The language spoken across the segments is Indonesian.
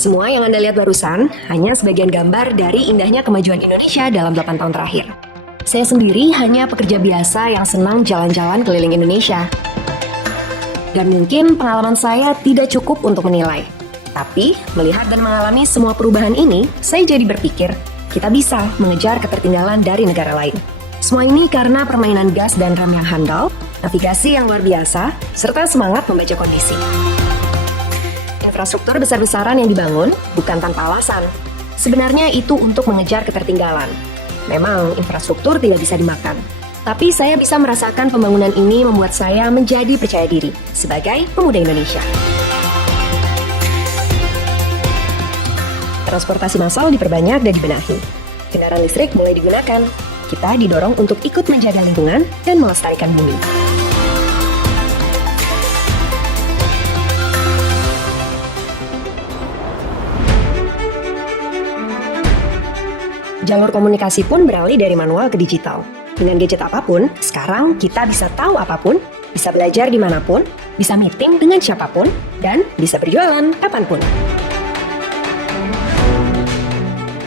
Semua yang Anda lihat barusan hanya sebagian gambar dari indahnya kemajuan Indonesia dalam 8 tahun terakhir. Saya sendiri hanya pekerja biasa yang senang jalan-jalan keliling Indonesia. Dan mungkin pengalaman saya tidak cukup untuk menilai. Tapi, melihat dan mengalami semua perubahan ini, saya jadi berpikir, kita bisa mengejar ketertinggalan dari negara lain. Semua ini karena permainan gas dan rem yang handal, navigasi yang luar biasa, serta semangat membaca kondisi. Infrastruktur besar-besaran yang dibangun bukan tanpa alasan. Sebenarnya itu untuk mengejar ketertinggalan. Memang infrastruktur tidak bisa dimakan. Tapi saya bisa merasakan pembangunan ini membuat saya menjadi percaya diri sebagai pemuda Indonesia. Transportasi massal diperbanyak dan dibenahi. Kendaraan listrik mulai digunakan. Kita didorong untuk ikut menjaga lingkungan dan melestarikan bumi. Jalur komunikasi pun beralih dari manual ke digital. Dengan gadget apapun, sekarang kita bisa tahu apapun, bisa belajar dimanapun, bisa meeting dengan siapapun, dan bisa berjualan kapanpun.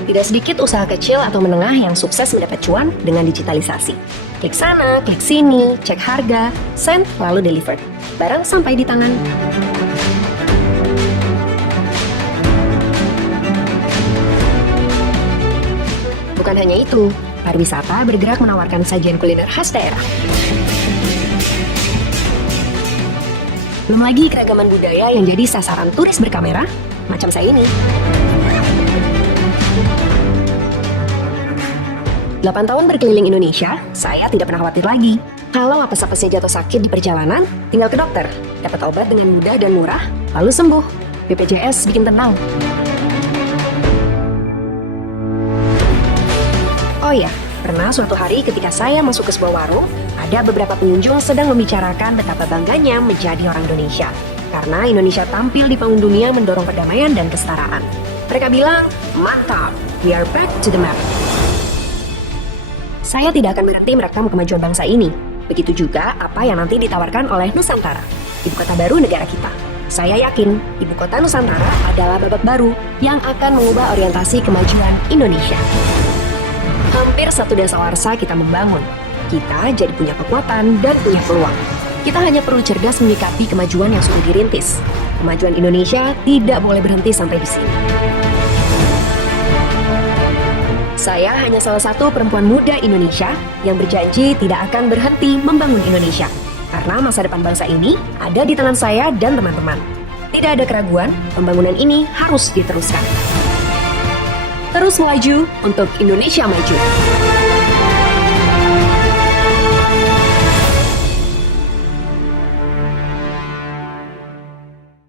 Tidak sedikit usaha kecil atau menengah yang sukses mendapat cuan dengan digitalisasi. Klik sana, klik sini, cek harga, send, lalu deliver. Barang sampai di tangan. Bukan hanya itu, pariwisata bergerak menawarkan sajian kuliner khas daerah. Belum lagi keragaman budaya yang jadi sasaran turis berkamera, macam saya ini. 8 tahun berkeliling Indonesia, saya tidak pernah khawatir lagi. Kalau apes-apesnya jatuh sakit di perjalanan, tinggal ke dokter, dapat obat dengan mudah dan murah, lalu sembuh. BPJS bikin tenang. Oh ya, pernah suatu hari ketika saya masuk ke sebuah warung, ada beberapa pengunjung sedang membicarakan betapa bangganya menjadi orang Indonesia. Karena Indonesia tampil di panggung dunia mendorong perdamaian dan kesetaraan. Mereka bilang, mantap, we are back to the map. Saya tidak akan berhenti merekam kemajuan bangsa ini. Begitu juga apa yang nanti ditawarkan oleh Nusantara, ibu kota baru negara kita. Saya yakin, ibu kota Nusantara adalah babak baru yang akan mengubah orientasi kemajuan Indonesia. Hampir satu dasawarsa kita membangun. Kita jadi punya kekuatan dan punya peluang. Kita hanya perlu cerdas menyikapi kemajuan yang sudah dirintis. Kemajuan Indonesia tidak boleh berhenti sampai di sini. Saya hanya salah satu perempuan muda Indonesia yang berjanji tidak akan berhenti membangun Indonesia. Karena masa depan bangsa ini ada di tangan saya dan teman-teman. Tidak ada keraguan, pembangunan ini harus diteruskan. Terus melaju untuk Indonesia maju.